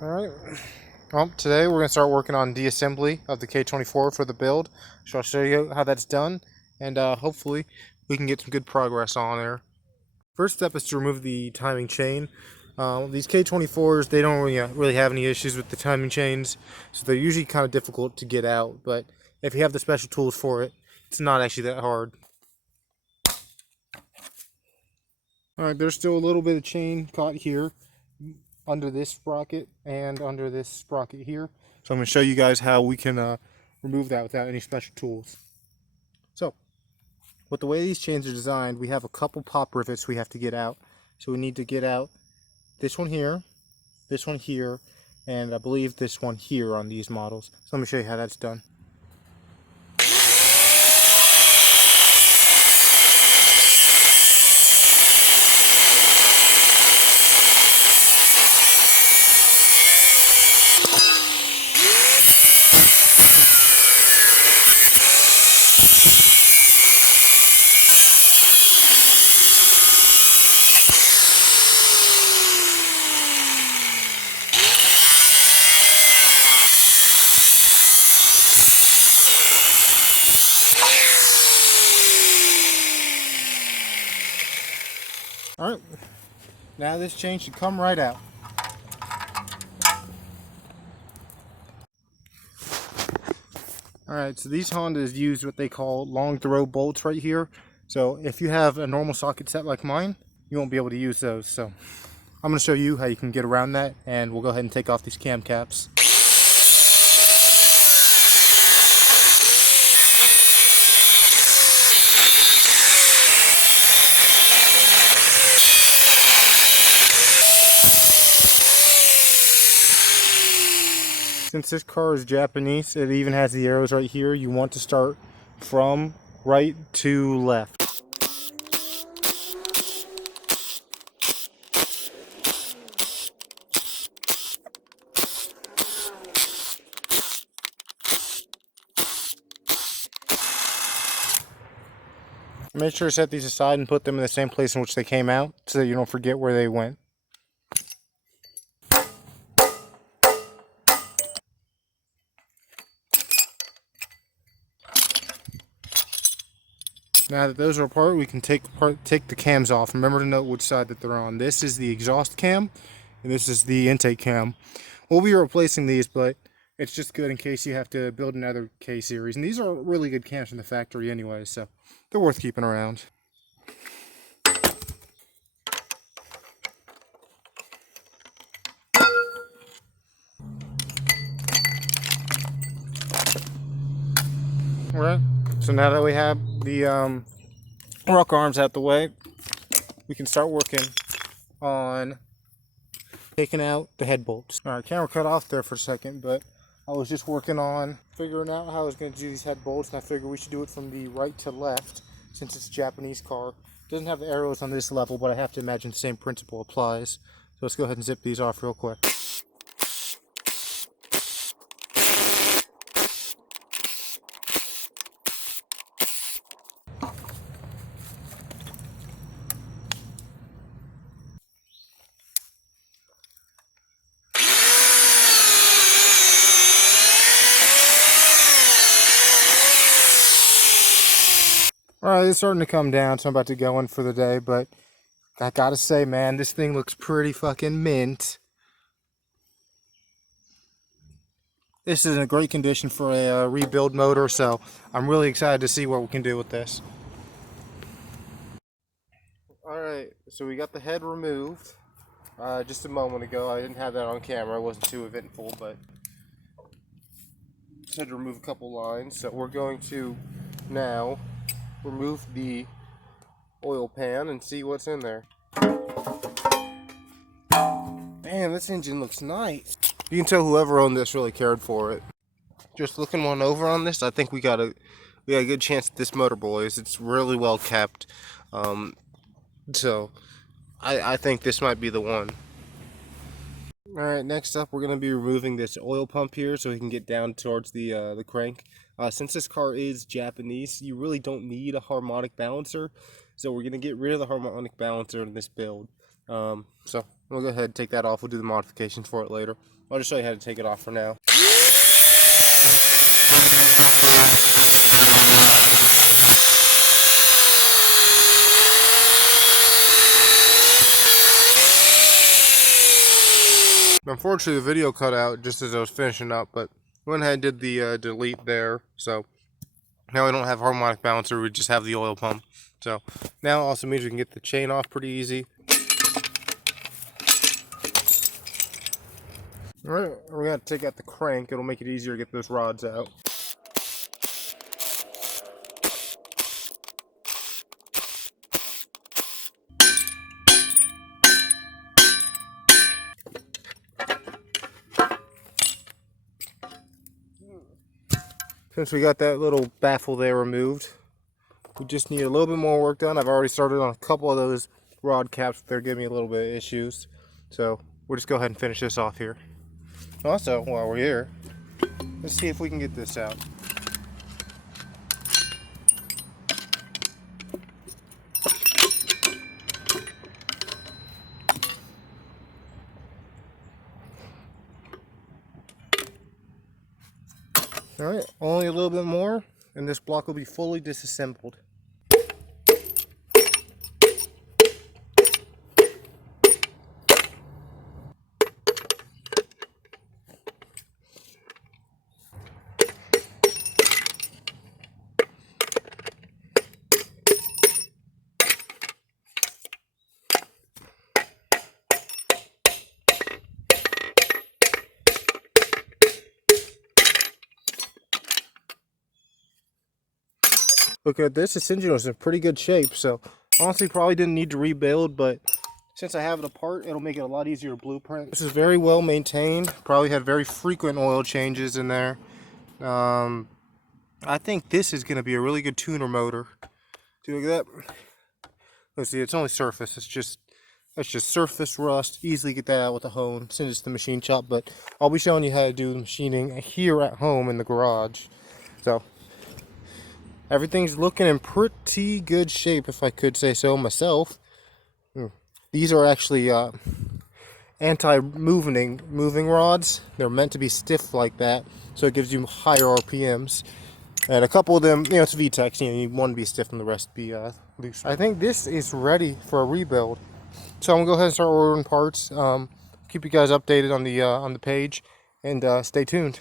Alright, well, today we're going to start working on de-assembly of the K24 for the build. So I'll show you how that's done, and hopefully we can get some good progress on there. First step is to remove the timing chain. These K24s, they don't really have any issues with the timing chains, so they're usually kind of difficult to get out, but if you have the special tools for it, it's not actually that hard. Alright, there's still a little bit of chain caught here under this sprocket and under this sprocket here. So I'm going to show you guys how we can remove that without any special tools. So, with the way these chains are designed, we have a couple pop rivets we have to get out. So we need to get out this one here, and I believe this one here on these models. So let me show you how that's done. Alright, now this chain should come right out. Alright, so these Hondas use what they call long throw bolts right here. So if you have a normal socket set like mine, you won't be able to use those. So I'm going to show you how you can get around that, and we'll go ahead and take off these cam caps. Since this car is Japanese, it even has the arrows right here. You want to start from right to left. Make sure to set these aside and put them in the same place in which they came out so that you don't forget where they went. Now that those are apart, we can take the cams off. Remember to note which side that they're on. This is the exhaust cam, and this is the intake cam. We'll be replacing these, but it's just good in case you have to build another K series. And these are really good cams from the factory anyway, so they're worth keeping around. Alright, so now that we have the rock arms out the way, we can start working on taking out the head bolts. Alright, camera cut off there for a second, but I was just working on figuring out how I was going to do these head bolts, and I figured we should do it from the right to left since it's a Japanese car. It doesn't have the arrows on this level, but I have to imagine the same principle applies. So let's go ahead and zip these off real quick. Alright, it's starting to come down, so I'm about to go in for the day, but I gotta say, man, this thing looks pretty fucking mint. This is in a great condition for a rebuild motor, so I'm really excited to see what we can do with this. Alright, so we got the head removed just a moment ago. I didn't have that on camera, it wasn't too eventful, but just had to remove a couple lines. So we're going to now remove the oil pan and see what's in there. Man, this engine looks nice. You can tell whoever owned this really cared for it. Just looking one over on this, I think we got a good chance at this motor, boys. It's really well kept. So I think this might be the one. Alright, next up we're going to be removing this oil pump here so we can get down towards the crank. Since this car is Japanese, you really don't need a harmonic balancer, so we're going to get rid of the harmonic balancer in this build. So We'll go ahead and take that off. We'll do the modifications for it later. I'll just show you how to take it off for now. Unfortunately, the video cut out just as I was finishing up, but went ahead and did the delete there. So now we don't have harmonic balancer, we just have the oil pump. So now also means we can get the chain off pretty easy. Alright, we're going to take out the crank. It'll make it easier to get those rods out. Since we got that little baffle there removed, we just need a little bit more work done. I've already started on a couple of those rod caps, but they're giving me a little bit of issues. So we'll just go ahead and finish this off here. Also, while we're here, let's see if we can get this out. Alright, only a little bit more, and this block will be fully disassembled. Looking at this, this engine was in pretty good shape, so honestly probably didn't need to rebuild, but since I have it apart, it'll make it a lot easier to blueprint. This is very well maintained, probably had very frequent oil changes in there. I think this is going to be a really good tuner motor. See, look at that. Let's see, it's only surface, that's just surface rust. Easily get that out with a hone, send it to the machine shop, but I'll be showing you how to do the machining here at home in the garage. So everything's looking in pretty good shape, if I could say so myself. These are actually anti-moving rods. They're meant to be stiff like that, so it gives you higher RPMs. And a couple of them, you know, it's VTEX, you know, you want to be stiff and the rest be loose. I think this is ready for a rebuild. So I'm gonna go ahead and start ordering parts. Keep you guys updated on the page, and stay tuned.